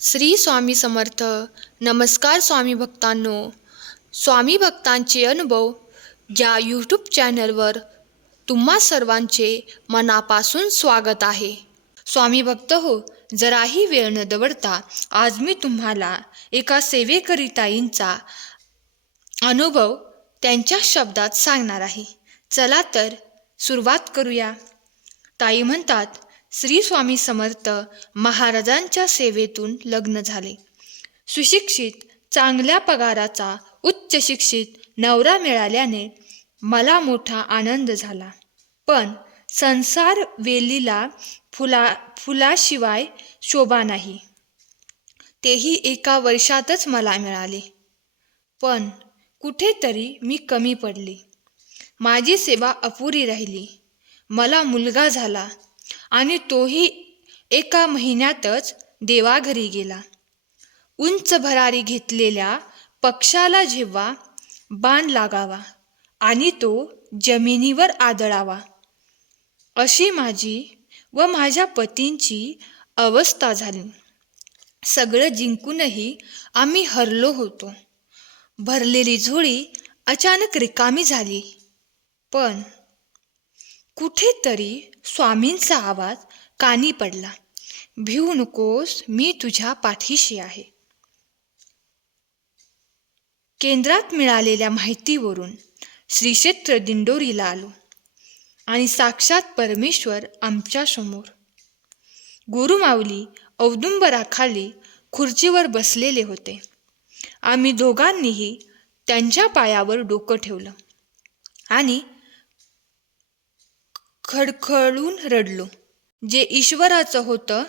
श्री स्वामी समर्थ. नमस्कार स्वामी भक्तांनो. स्वामी भक्तांचे अनुभव या यूट्यूब चॅनलवर तुम्हा सर्वांचे मनापासून स्वागत आहे. स्वामी भक्त हो जराही वेळ न दवडता आज मी तुम्हाला एका सेवेकरिताईंचा अनुभव त्यांच्या शब्दात सांगणार आहे. चला तर सुरुवात करूया. ताई म्हणतात श्री स्वामी समर्थ महाराजांच्या सेवेतून लग्न झाले. सुशिक्षित चांगल्या पगाराचा उच्च शिक्षित नवरा मिळाल्याने मला मोठा आनंद झाला. पण संसार वेलीला फुला फुलाशिवाय शोभा नाही. तेही एका वर्षातच मला मिळाले. पण कुठेतरी मी कमी पडले. माझी सेवा अपुरी राहिली. मला मुलगा झाला. आणि तोही एका महिन्यातच देवाघरी गेला. उंच भरारी घेतलेल्या पक्षाला जेव्हा बाण लागावा आणि तो जमिनीवर आदळावा अशी माझी व माझ्या पतींची अवस्था झाली. सगळं जिंकूनही आम्ही हरलो होतो. भरलेली झोळी अचानक रिकामी झाली. पण कुठेतरी स्वामींचा आवाज कानी पडला. भिवू नकोस मी तुझ्या पाठीशी आहे. केंद्रात मिळालेल्या माहितीवरून श्रीक्षेत्र दिंडोरीला आलो आणि साक्षात परमेश्वर आमच्यासमोर गुरुमाऊली औदुंबराखाली खुर्चीवर बसलेले होते. आम्ही दोघांनीही त्यांच्या पायावर डोकं ठेवलं आणि खडखडून रडलो. जे ईश्वराचं होतं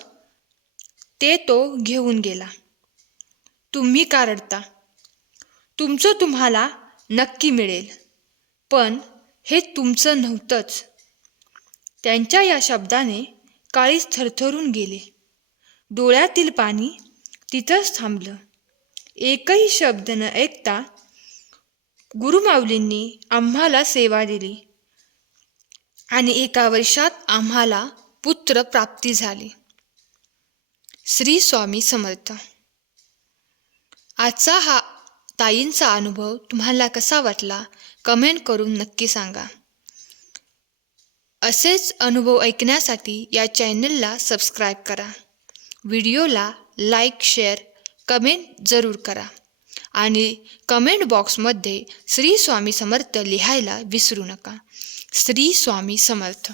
ते तो घेऊन गेला. तुम्ही का रडता तुमचं तुम्हाला नक्की मिळेल. पण हे तुमचं नव्हतंच. त्यांच्या या शब्दाने काळीच थरथरून गेले. डोळ्यातील पाणी तिथंच थांबलं. एकही शब्द न ऐकता गुरुमाऊलींनी आम्हाला सेवा दिली. आणि एका वर्षात आम्हाला पुत्र प्राप्ती झाली. श्री स्वामी समर्थ. आजचा हा ताईंचा अनुभव तुम्हाला कसा वाटला? कमेंट करून नक्की सांगा. असेच अनुभव ऐकण्यासाठी या चॅनलला सबस्क्राईब करा. व्हिडिओला लाईक शेअर कमेंट जरूर करा. आणि कमेंट बॉक्समध्ये श्री स्वामी समर्थ लिहायला विसरू नका. श्री स्वामी समर्थ